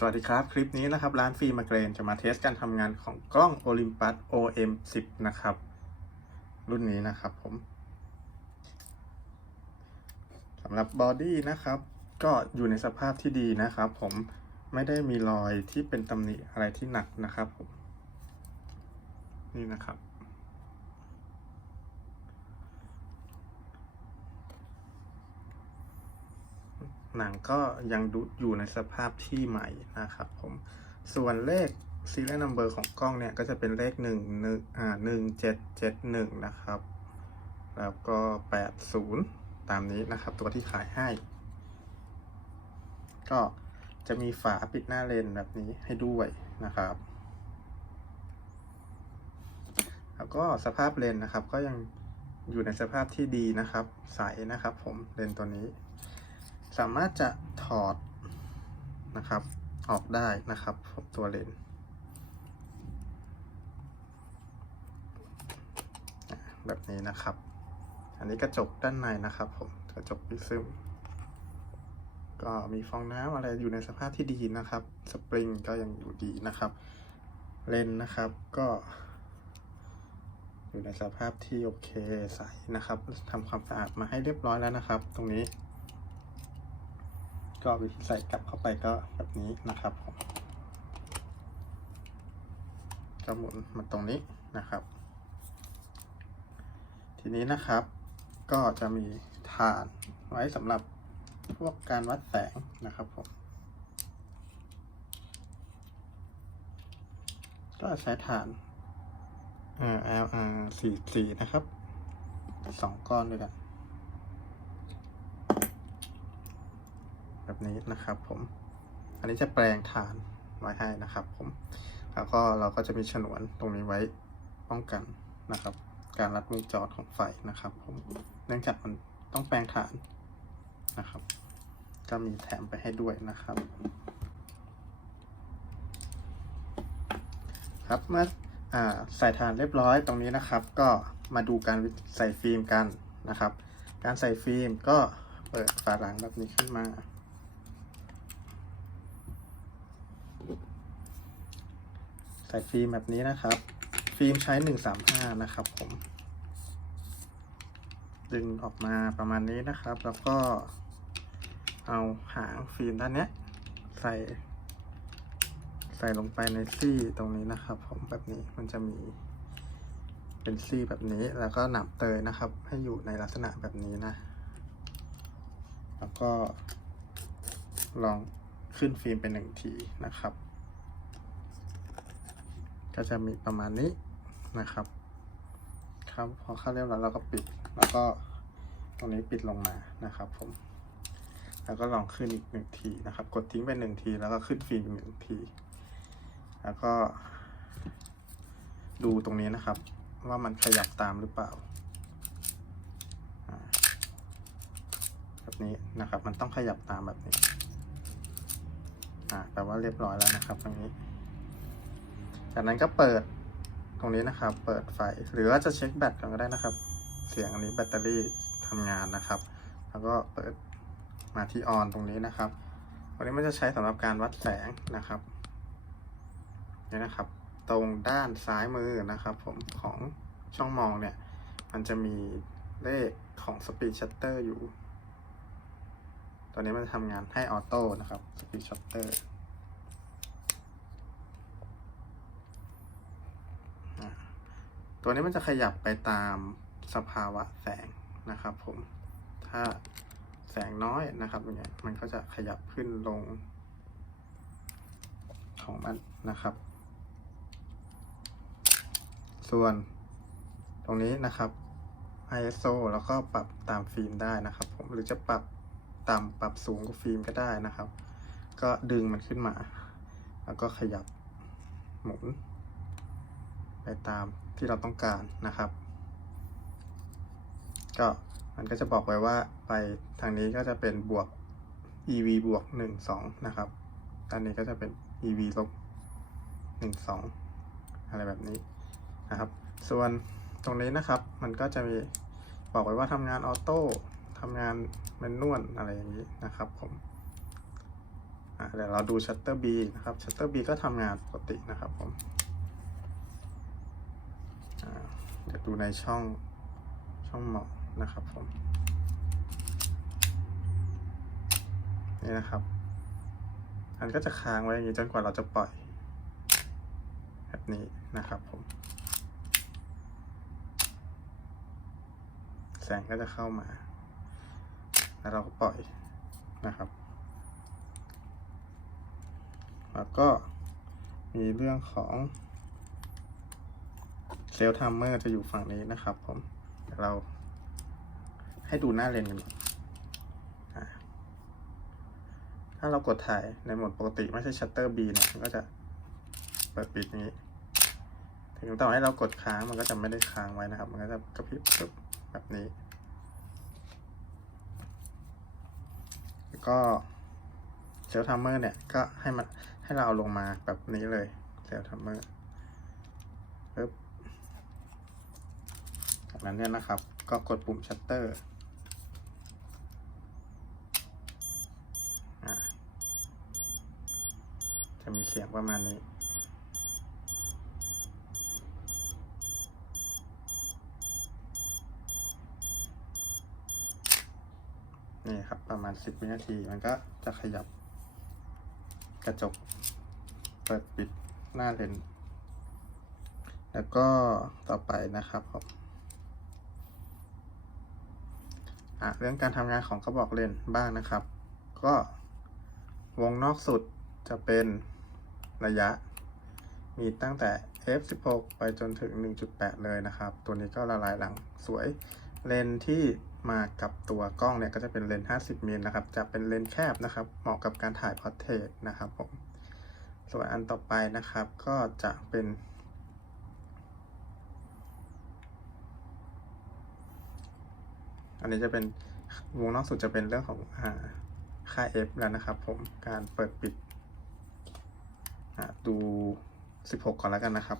สวัสดีครับ คลิปนี้นะครับ ร้านฟิล์มาเกรนจะมาเทสการทำงานของกล้อง Olympus OM 10 นะครับ รุ่นนี้นะครับผมสำหรับบอดี้นะครับ ก็อยู่ในสภาพที่ดีนะครับผมไม่ได้มีรอยที่เป็นตำหนิอะไรที่หนักนะครับผมนี่นะครับ หนังก็ยังดูอยู่ในสภาพที่ใหม่นะครับผม ส่วนเลข serial number ของกล้องเนี่ย ก็จะเป็นเลขหนึ่งหนึ่งอ่าหนึ่งเจ็ดเจ็ดหนึ่งนะครับ แล้วก็แปดศูนย์ตามนี้นะครับ ตัวที่ขายให้ ก็จะมีฝาปิดหน้าเลนแบบนี้ให้ด้วยนะครับ แล้วก็สภาพเลนนะครับก็ยังอยู่ในสภาพที่ดีนะครับ ใสนะครับผมเลนตัวนี้ สามารถจะถอดนะครับ ออกได้นะครับตัวเลนส์แบบนี้นะครับ อันนี้กระจกด้านในนะครับผมกระจกพิซึมก็มีฟองน้ำอะไรอยู่ในสภาพที่ดีนะครับ สปริงก็ยังอยู่ดีนะครับ เลนส์นะครับก็ อยู่ในสภาพที่โอเคใสนะครับทำความสะอาดมาให้เรียบร้อยแล้วนะครับ ตรงนี้ ก็วิธีใส่กลับเข้าไปก็แบบนี้นะครับผมก็หมุนมาตรงนี้นะครับ ทีนี้นะครับ ก็จะมีฐานไว้สำหรับพวกการวัดแสงนะครับผมก็ใช้ฐานเอ่อ LR สี่สี่นะครับสองก้อนด้วยกัน แบบนี้นะครับผม อันนี้จะแปลงฐานไว้ให้นะครับผมแล้วก็เราก็จะมีฉนวนตรงนี้ไว้ป้องกันนะครับ การรัดวงจรของไฟนะครับผมเนื่องจากมันต้องแปลงฐานนะครับ ก็มีแถมไปให้ด้วยนะครับ ครับเมื่ออาใส่ฐานเรียบร้อยตรงนี้นะครับ ก็มาดูการใส่ฟิล์มกันนะครับ การใส่ฟิล์มก็เปิดฝาหลังแบบนี้ขึ้นมา ใส่ฟิล์มแบบนี้นะครับ ฟิล์มใช้135นะครับผม ดึงออกมาประมาณนี้นะครับ แล้วก็เอาหางฟิล์มด้านนี้ใส่ ใส่ลงไปในซี่ตรงนี้นะครับ ผมแบบนี้มันจะมีเป็นซี่แบบนี้แล้วก็หนับเตยนะครับ ให้อยู่ในลักษณะแบบนี้นะ แล้วก็ลองขึ้นฟิล์มเป็นหนึ่งทีนะครับ ก็จะมีประมาณนี้นะครับ ครับพอเข้าเรียบร้อยเราก็ปิด แล้วก็ตรงนี้ปิดลงมานะครับผม แล้วก็ลองขึ้นอีกหนึ่งทีนะครับ กดทิ้งไปหนึ่งทีแล้วก็ขึ้นฟีนอีกหนึ่งที แล้วก็ ดูตรงนี้นะครับ ว่ามันขยับตามหรือเปล่าอ่าแบบนี้นะครับ มันต้องขยับตามแบบนี้อ่าแปลว่าเรียบร้อยแล้วนะครับตรงนี้ จากนั้นก็เปิดตรงนี้นะครับ เปิดไฟ หรือว่าจะเช็คแบตก่อนก็ได้นะครับ เสียงอันนี้แบตเตอรี่ทำงานนะครับ แล้วก็เปิดมาที่ออนตรงนี้นะครับตรงนี้มันจะใช้สำหรับการวัดแสงนะครับนี่นะครับ ตรงด้านซ้ายมือนะครับ ผมของช่องมองเนี่ย มันจะมีเลขของ Speed Shutter อยู่ ตอนนี้มันทำงานให้ออโต้นะครับ Speed Shutter อ่า ตัวนี้มันจะขยับไปตามสภาวะแสงนะครับผม ถ้าแสงน้อยนะครับอย่างเงี้ยมันก็จะขยับขึ้นลงของมันนะครับ ส่วนตรงนี้นะครับ ISO แล้วก็ปรับตามฟิล์มได้นะครับผม หรือจะปรับต่ำปรับสูงกว่าฟิล์มก็ได้นะครับ ก็ดึงมันขึ้นมา แล้วก็ขยับหมุน ไปตาม ที่เราต้องการนะครับ ก็มันก็จะบอกไว้ว่าไปทางนี้ก็จะเป็นบวก EV บวกหนึ่งสองนะครับด้านนี้ก็จะเป็น EV ลบหนึ่งสองอะไรแบบนี้นะครับ ส่วนตรงนี้นะครับ มันก็จะมีบอกไว้ว่าทำงานออโต้ทำงานแมนนวลอะไรอย่างนี้นะครับผมเดี๋ยวเราดูชัตเตอร์ B นะครับชัตเตอร์ B ก็ทำงานปกตินะครับผมอ่าเดี๋ยวดูในช่องช่องเหมาะนะครับผม นี่นะครับ อันก็จะค้างไว้อย่างนี้จนกว่าเราจะปล่อย แบบนี้นะครับผม แสงก็จะเข้ามา แล้วเราก็ปล่อยนะครับ แล้วก็มีเรื่องของ เซลล์ทัมเมอร์จะอยู่ฝั่งนี้นะครับผมเราให้ดูหน้าเลนกันก่อนถ้าเรากดถ่ายในโหมดปกติไม่ใช่ชัตเตอร์ B เนี่ยมันก็จะเปิดปิดอย่างนี้ ถึงต่อให้เรากดค้างมันก็จะไม่ได้ค้างไว้นะครับ มันก็จะกระพริบปึ๊บแบบนี้ แล้วก็เซลทัมเมอร์เนี่ยก็ให้มันให้เราเอาลงมาแบบนี้เลยเซลทัมเมอร์ปึ๊บ จากนั้นเนี่ยนะครับ ก็กดปุ่มชัตเตอร์จะมีเสียงประมาณนี้นี่ครับ ประมาณ 10 วินาที มันก็จะขยับกระจก เปิดปิดหน้าเลนแล้วก็ต่อไปนะครับผม อะเรื่องการทำงานของกระบอกเลนบ้างนะครับ ก็วงนอกสุดจะเป็นระยะ มีตั้งแต่ f16 ไปจนถึง 1.8 เลยนะครับ ตัวนี้ก็ละลายหลังสวย เลนที่มากับตัวกล้องเนี่ยก็จะเป็นเลนส์50มิลนะครับ จะเป็นเลนส์แคบนะครับ เหมาะกับการถ่ายพอร์เทรตนะครับผม ส่วนอันต่อไปนะครับก็จะเป็น อันนี้จะเป็นวงนอกสุดจะเป็นเรื่องของอาค่า f แล้วนะครับผมการเปิดปิดดู 16 ก่อนแล้วกันนะครับ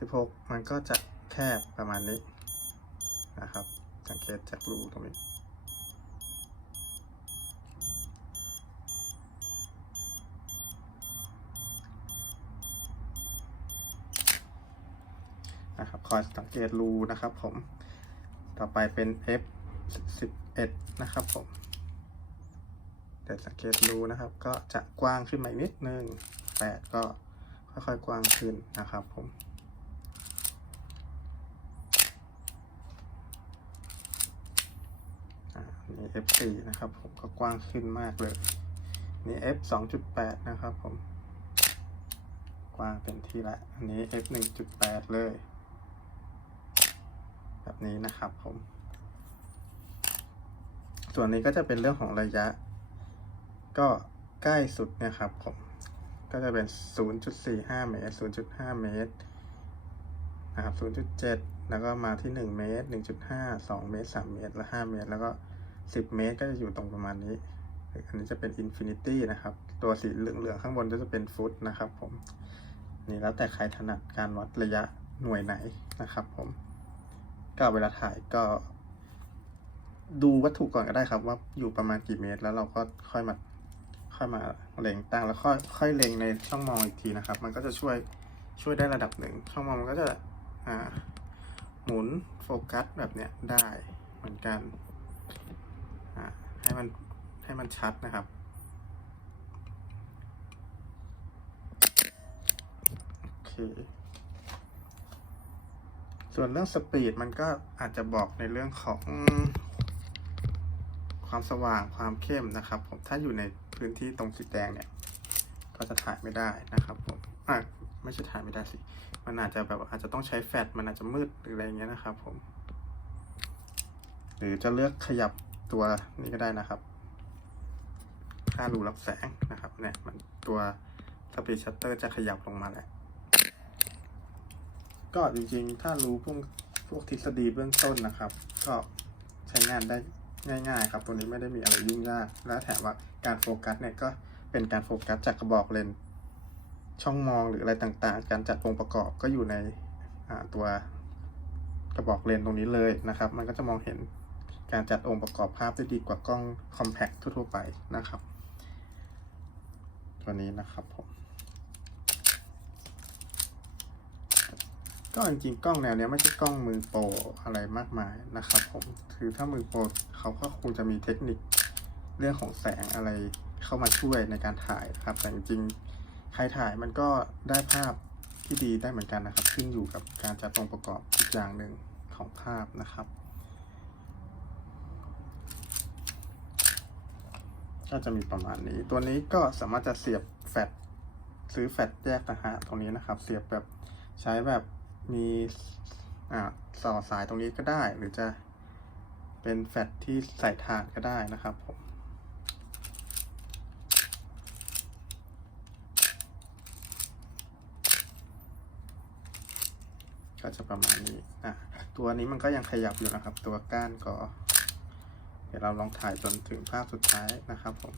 16 มันก็จะแคบประมาณนี้นะครับ สังเกตจากรูตรงนี้ นะครับ คอยสังเกตรูนะครับผม ต่อไปเป็น f 11นะครับผมเดี๋ยวสังเกตรูนะครับ ก็จะกว้างขึ้นมาอีกนิดนึง8ก็ค่อยๆกว้างขึ้นนะครับผมอ่านี่ f4 นะครับผมก็กว้างขึ้นมากเลย นี่ f 2.8 นะครับผม กว้างเต็มที่ละ อันนี้ f 1.8 เลย แบบนี้นะครับผม ส่วนนี้ก็จะเป็นเรื่องของระยะ ก็ใกล้สุดเนี่ยครับผม ก็จะเป็น 0.45 เมตร 0.5 เมตรนะครับ 0.7 แล้วก็มาที่ 1 เมตร 1.5 2 เมตร 3 เมตร และ 5 เมตร แล้วก็ 10 เมตร ก็จะอยู่ตรงประมาณนี้ อันนี้จะเป็น Infinity นะครับ ตัวสีเหลืองๆข้างบนก็จะเป็นฟุตนะครับผม นี่แล้วแต่ใครถนัดการวัดระยะหน่วยไหนนะครับผม ก็เวลาถ่ายก็ ดูวัตถุก่อนก็ได้ครับ ว่าอยู่ประมาณกี่เมตร แล้วเราก็ค่อยมาค่อยมาเล็งตั้งแล้วค่อยค่อยเล็งในช่องมองอีกทีนะครับ มันก็จะช่วยช่วยได้ระดับหนึ่งช่องมองมันก็จะอ่าหมุนโฟกัสแบบเนี้ยได้เหมือนกันให้มันให้มันชัดนะครับ โอเค ส่วนเรื่องสปีดมันก็อาจจะบอกในเรื่องของความสว่างความเข้มนะครับ ผมถ้าอยู่ในพื้นที่ตรงสีแดงเนี่ย ก็จะถ่ายไม่ได้นะครับผมอะไม่ใช่ถ่ายไม่ได้สิ มันอาจจะแบบอาจจะต้องใช้แฟลชมันอาจจะมืดหรืออะไรเงี้ยนะครับ ผม หรือจะเลือกขยับตัวนี้ก็ได้นะครับค่ารูรับแสงนะครับเนี่ยมันตัวสปีดชัตเตอร์จะขยับลงมาแหละ ก็จริงๆ ถ้ารู้พวกพวกทฤษฎีเบื้องต้นนะครับ ก็ใช้งานได้ง่ายๆ ครับตัวนี้ไม่ได้มีอะไรยุ่งยาก และแถมว่าการโฟกัสเนี่ยก็เป็นการโฟกัสจากกระบอกเลนช่องมองหรืออะไรต่างๆ การจัดองค์ประกอบก็อยู่ในตัวกระบอกเลนตรงนี้เลยนะครับ มันก็จะมองเห็นการจัดองค์ประกอบภาพได้ดีกว่ากล้องคอมแพคทั่วๆไปนะครับ ตัวนี้นะครับผม ก็จริงๆกล้องแนวเนี้ยไม่ใช่กล้องมือโปรอะไรมากมายนะครับผมคือถ้ามือโปรเขาก็คงจะมีเทคนิคเรื่องของแสงอะไรเข้ามาช่วยในการถ่ายนะครับ แต่จริงๆใครถ่ายมันก็ได้ภาพที่ดีได้เหมือนกันนะครับ ขึ้นอยู่กับการจัดองค์ประกอบอีกอย่างหนึ่งของภาพนะครับ ก็จะมีประมาณนี้ ตัวนี้ก็สามารถจะเสียบแฟลชซื้อแฟลชแยกต่างหากตรงนี้นะครับ เสียบแบบใช้แบบ มีอ่าต่อสายตรงนี้ก็ได้ หรือจะเป็นแฟลชที่ใส่ถานก็ได้นะครับผมก็จะประมาณนี้อะตัวนี้มันก็ยังขยับอยู่นะครับ ตัวก้านก็ เดี๋ยวเราลองถ่ายจนถึงภาพสุดท้ายนะครับผม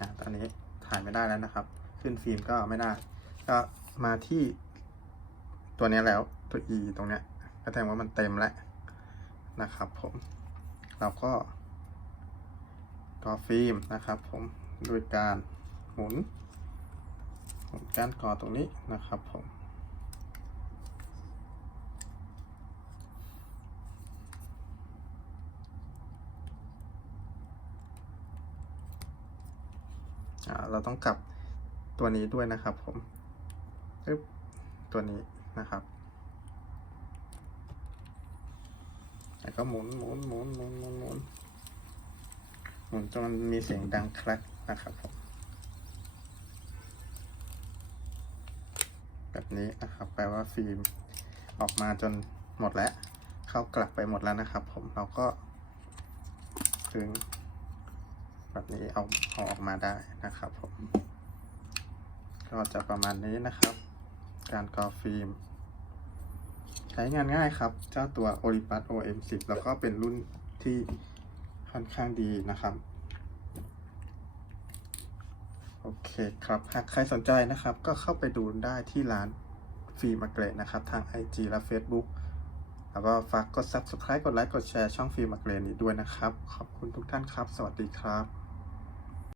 อ่าตอนนี้ถ่ายไม่ได้แล้วนะครับ ขึ้นฟิล์มก็ไม่ได้ ก็มาที่ตัวนี้แล้วตัว E ตรงเนี้ยก็แสดงว่ามันเต็มแล้วนะครับ ผมเราก็ก่อฟิล์มนะครับ ผมโดยการหมุนหมุนก้านกอตรงนี้นะครับผม เราต้องกลับตัวนี้ด้วยนะครับผมตัวนี้นะครับแล้วก็หมุนหมุนหมุนหมุนหมุนหมุนหมุนจนมีเสียงดังแครกนะครับผมแบบนี้นะครับ แปลว่าฟิล์มออกมาจนหมดแล้ว เข้ากลับไปหมดแล้วนะครับ ผมเราก็ถึง แบบนี้เอาเอาออกมาได้นะครับผม ก็จะประมาณนี้นะครับ การกรอฟิล์ม ใช้งานง่ายครับ เจ้าตัว Olympus OM10 แล้วก็เป็นรุ่นที่ค่อนข้างดีนะครับ โอเคครับ หากใครสนใจนะครับ ก็เข้าไปดูได้ที่ร้านฟิล์มอเกรดนะครับ ทาง IG และ Facebook แล้วก็ฝากกด Subscribe กดไลค์ กดแชร์ช่องฟิล์มอักเกรดนี้ด้วยนะครับ ขอบคุณทุกท่านครับ สวัสดีครับ